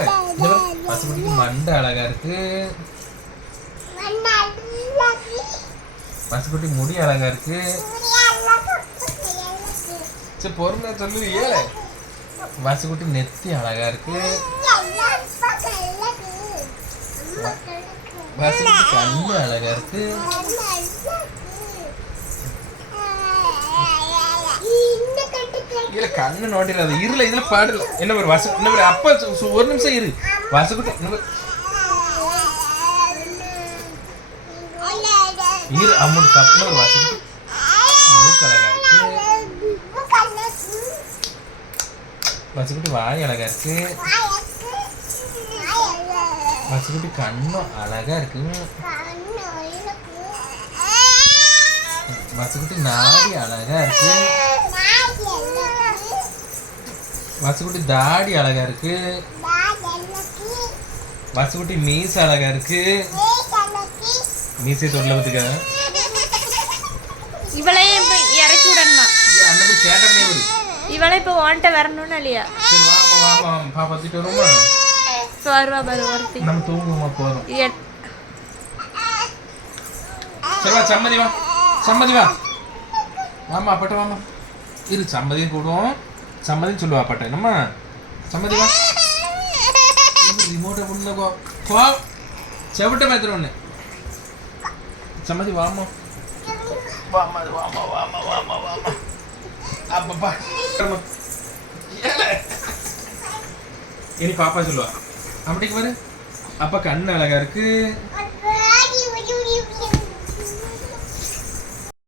ஏழை பசுக்குட்டிக்கு மண்டை அழகா இருக்கு. பசுக்குட்டி முடி அழகா இருக்கு. சரி பொறுமையா சொல்லு பசுக்குட்டி நெத்தி அழகா இருக்கு. பசுக்குட்டி கண்ணு அழகா இருக்கு. இல்ல கண்ணு நோண்டிடாது. இருல இதுல பாடல என்ன ஒரு வச என்ன ஒரு அப்பா ஒரு நிமிஷம் இரு. வசக்குட்டி இரு அம்மன் தப்புல ஒரு வசக்குட்டி மூக்கு அழகா இருக்கு வாய் அழகா இருக்கு. வசக்குட்டி கண்ணும் அழகா இருக்கு. வசக்குட்டி நாடி அழகா இருக்கு. வசக்குட்டி தாடி அழகா இருக்கு. வசக்குட்டி மீச அழகா இருக்கு. மீசை தொட்டில் பத்துக்க இவளையும் இப்ப இறக்கி விடணுமா? மாதிரி சேட்டை பண்ணி இவளை இப்போ உன்கிட்ட வரணும்னு இல்லையா? சரி வாமா வாமா பாப்பா தூக்கிட்டு வருமா? வருவா பாரு ஒருத்தி. நம்ம தூங்குமா சரி வா சம்மதி வா. சம்மதி வா. வாமா அப்பட்ட வாமா இரு சம்மதி கூடுவோம் சம்மதின்னு சொல்லுவா அப்பட்ட என்னம்மா? சம்மதி வா ரிமோட்டை புள்ள கோ கோ செவிட்ட மாத்திரம் ஒன்று சம்மதி வாமா வாமா வாமா வாமா வாமா வாமா அப்பப்பா. இனி பாப்பா சொல்லுவா. அப்படிக்கு பாரு. அப்பா கண்ணு அழகா இருக்கு.